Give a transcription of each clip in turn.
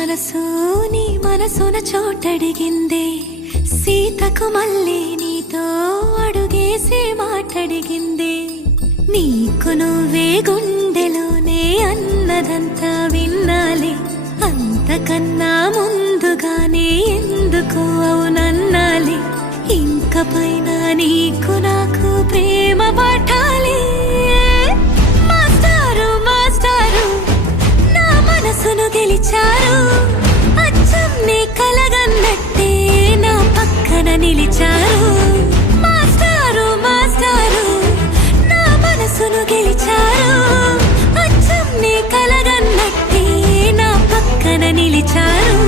మనసు నీ మనసున చోటడిగిందే, సీతకు మళ్ళీ నీతో అడుగేసి మాటడిగిందే. నీకు నువ్వే గుండెలోనే అన్నదంతా విన్నాలే, అంతకన్నా ముందుగానే ఎందుకు అవునన్నాలే. ఇంక పైన నీకు నాకు ప్రేమ పాఠాలే. మాస్టారు మాస్టారు నా మనసును గెలిచారు, అచ్చం నీ కలగన్నట్టే నా పక్కన నిలిచారు. మాస్టారు మాస్టారు నా మనసును గెలిచారు, అచ్చం నీ కలగన్నట్టే నా పక్కన నిలిచారు.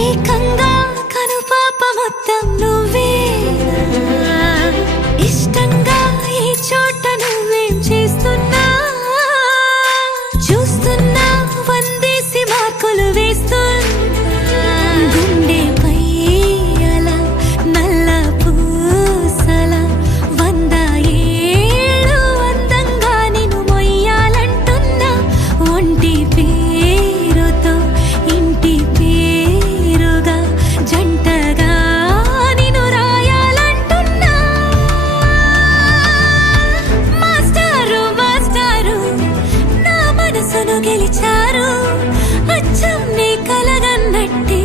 ఏకంగా కనుపాప మొత్తం నువ్వే, ఇష్టంగా ఈ చోట నువ్వేం చేస్తున్నా చూస్తున్నా, వందేసి మార్కులు వేస్తున్నా. గుండెపై అలా నల్ల పూసల 100 ఏళ్ళు అందంగా నిన్ను మొయ్యాలంటున్నా. ఒంటి పేరుతో ఇంటి పేరుగా జంటగా నిన్ను రాయాలంటున్నా. మాస్టారు మాస్టారు నా మనసును గెలిచారు, అచ్చం నీ కలగన్నట్టే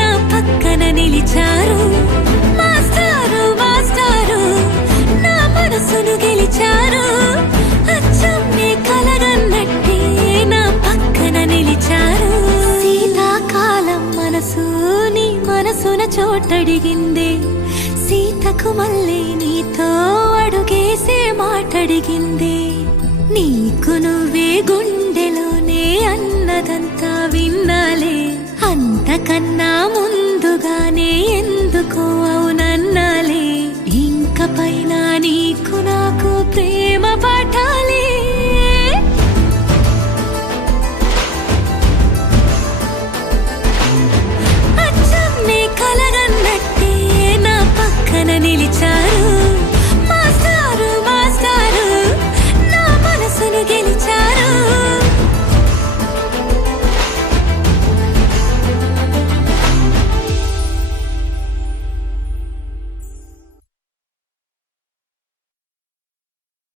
నా పక్కన నిలిచారు. మాస్టారు మాస్టారు నా మనసును గెలిచారు, అచ్చం నీ కలగన్నట్టే నా పక్కన నిలిచారు. శీతాకాలం మనసు నీ మనసున చోటడిగిందే, సీతకు మళ్ళీ నీతో అడుగేసే మాటడిగిందే. నీకు నువ్వే గుండెలోనే అన్నదంతా విన్నాలే, అంతకన్నా ముందుగానే ఎందుకో అవునన్నాలే. ఇంక పైన నీకు